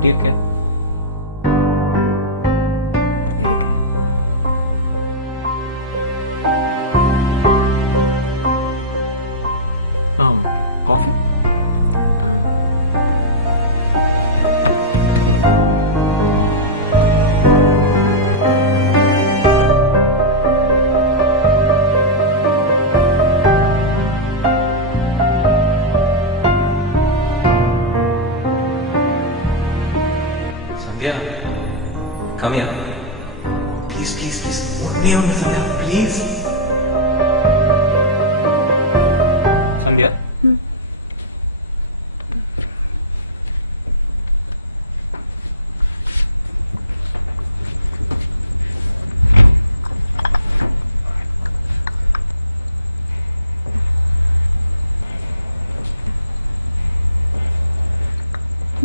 எப்படி இருக்க? Coffee. Sandhya, come here. Please, please, please. Only on Sandhya, please. Sandhya.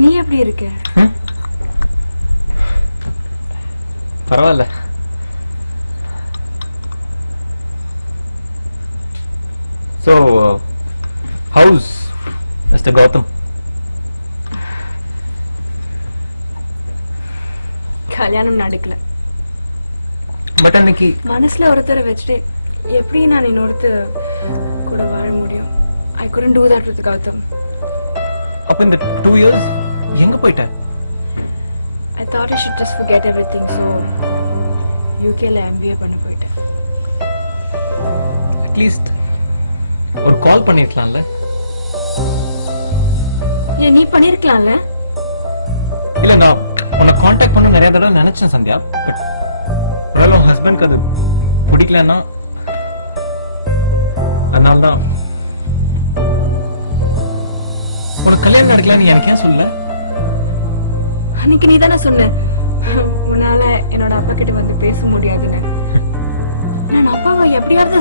நீ எப்படி இருக்க? பரவாயில்ல. So, how's Mr. Gautam? கல்யாணம் நடக்கல. பட் அன்னைக்கு மனசுல ஒருத்தரை வச்சுட்டு எப்படி நான் இன்னொருத்த கூட வாழ முடியும்? I couldn't do that with Gautam. அப்ப இந்த 2 years எங்க போயிட்ட? I thought I should just forget everything, so UKல MBA பண்ண போயிட்டேன். அட்லீஸ்ட் ஒரு கால் பண்ணிருக்கலாம்ல? ஏன் நீ பண்ணிருக்கலாம்ல? இல்ல, நான் உன்னை காண்டாக்ட் பண்ண நிறைய தடவை நினைச்சேன் சந்தியா. பட் ஒருவேளை உன் ஹஸ்பண்ட்க்கு அது பிடிக்கலன்னா அதனால்தான். உனக்கு கல்யாணம் நடக்கலன்னு எனக்கு ஏன் சொல்லல? அன்னைக்கு நீ தானே சொன்ன உன்னால என்னோட அப்பா கிட்ட வந்து பேச முடியாதுன்னு. நான் அப்பாவை எப்படியாவது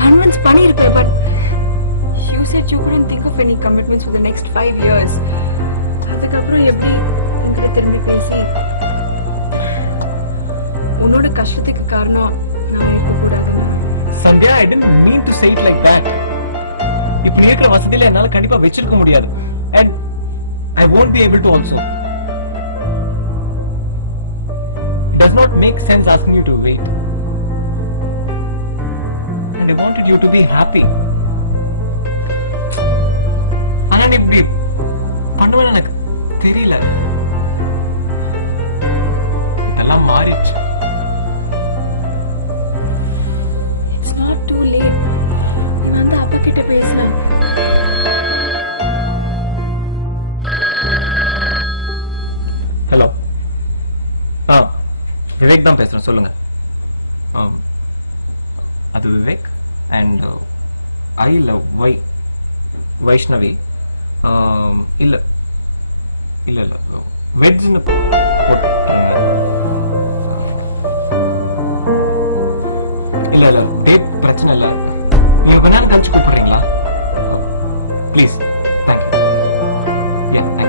கன்வின்ஸ் பண்ணிருக்கேன். But you said you couldn't think of any commitments for the next 5 years. அதுக்கப்புறம் எப்படி உங்களை திரும்பி பேசி உன்னோட கஷ்டத்துக்கு காரணம் நான் இருக்கக்கூடாது. Sandhya, I didn't mean to say it like that. இப்ப நீ இருக்கிற வசதியில என்னால கண்டிப்பா வச்சிருக்க முடியாது. And I won't be able to also. It does not make sense asking you to wait. And I wanted you to be happy. ஆனா நீ இப்படி பண்ணுவேன்னு எனக்கு தெரியல. எல்லாம் மாறிடுச்சு. It's not too late. நான் தான் அப்பா கிட்ட பேசுறேன். ஹலோ. விவேக் தான் பேசுறேன், சொல்லுங்க. அது விவேக் அண்ட் ஐ இல்ல வைஷ்ணவி. இல்ல இல்ல இல்ல வெஜ்னு இல்ல இல்ல டேட் பிரச்சனை இல்ல. நீங்க கொஞ்ச நேரம் கழிச்சு கூப்பிடுறீங்களா? ப்ளீஸ். தேங்க்யூ. தேங்க்யூ.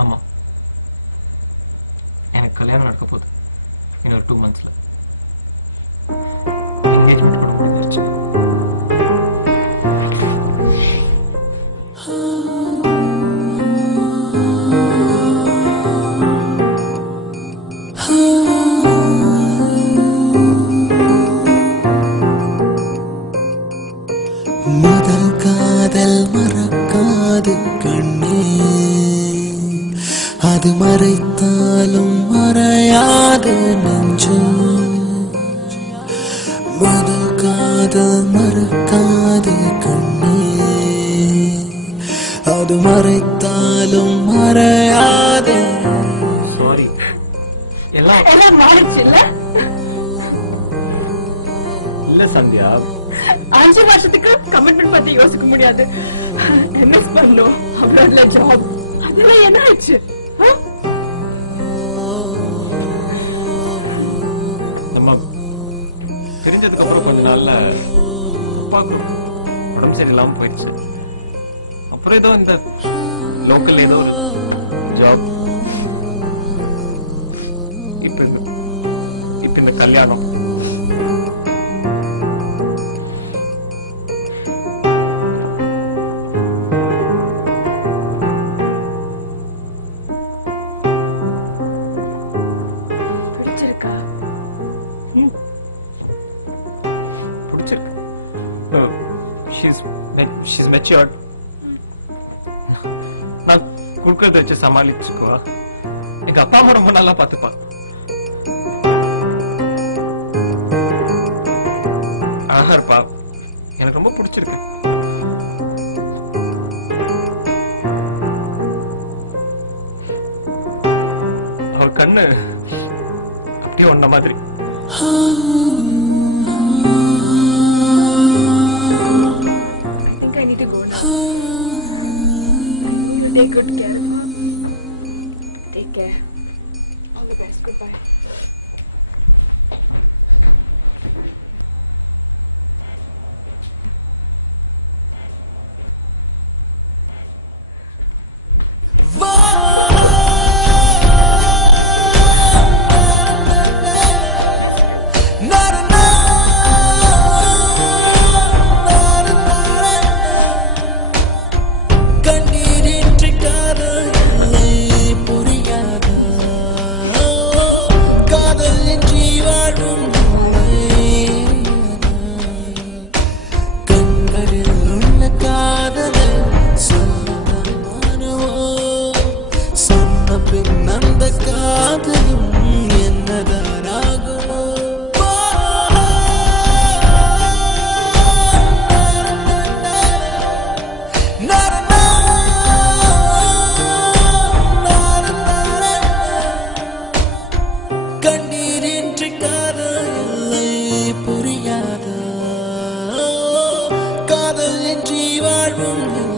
ஆமா, எனக்கு கல்யாணம் நடக்க போகுது இன்னொரு 2 monthsல. என்கேஜ்மெண்ட் கூட முடிஞ்சிருச்சு. முதல் காதல் மறக்காது கண்ணே, அது மறைத்தாலும் மறையாது நெஞ்சு. முதல் காதல் மறக்காது கண்ணே, அது மறைத்தாலும் மறையாது. சாரி, எல்லாம் மாறிச்சு இல்ல? இல்ல சந்தியா, 5 வருஷத்துக்கு கமிட்மெண்ட் பத்தி யோசிக்க முடியாது. எம்எஸ் பண்ணோம், அப்புறம் ஜாப், அதெல்லாம் என்ன ஆச்சு? நம்ம தெரிஞ்சதுக்கு அப்புறம் கொஞ்ச நாள்ல அப்பாவுக்கு உடம்பு சரியில்லாம போயிடுச்சு. அப்புறம் ஏதோ இந்த லோக்கல் ஏதோ ஒரு ஜாப், இப்ப இந்த கல்யாணம். பிடிச்சிருக்கு. she's matured. நான் குடுக்கறத வச்சு சமாளிச்சுக்குவா. எங்க அப்பா அம்மா ரொம்ப நல்லா பாத்துப்பா. அழகா இருப்பா. எனக்கு ரொம்ப பிடிச்சிருக்கு. அவர் கண்ணு அப்படியே ஒன்ன மாதிரி. I need to go now. You take good care. Take care. All the best. Goodbye. காதல் என்று வாழ்வும்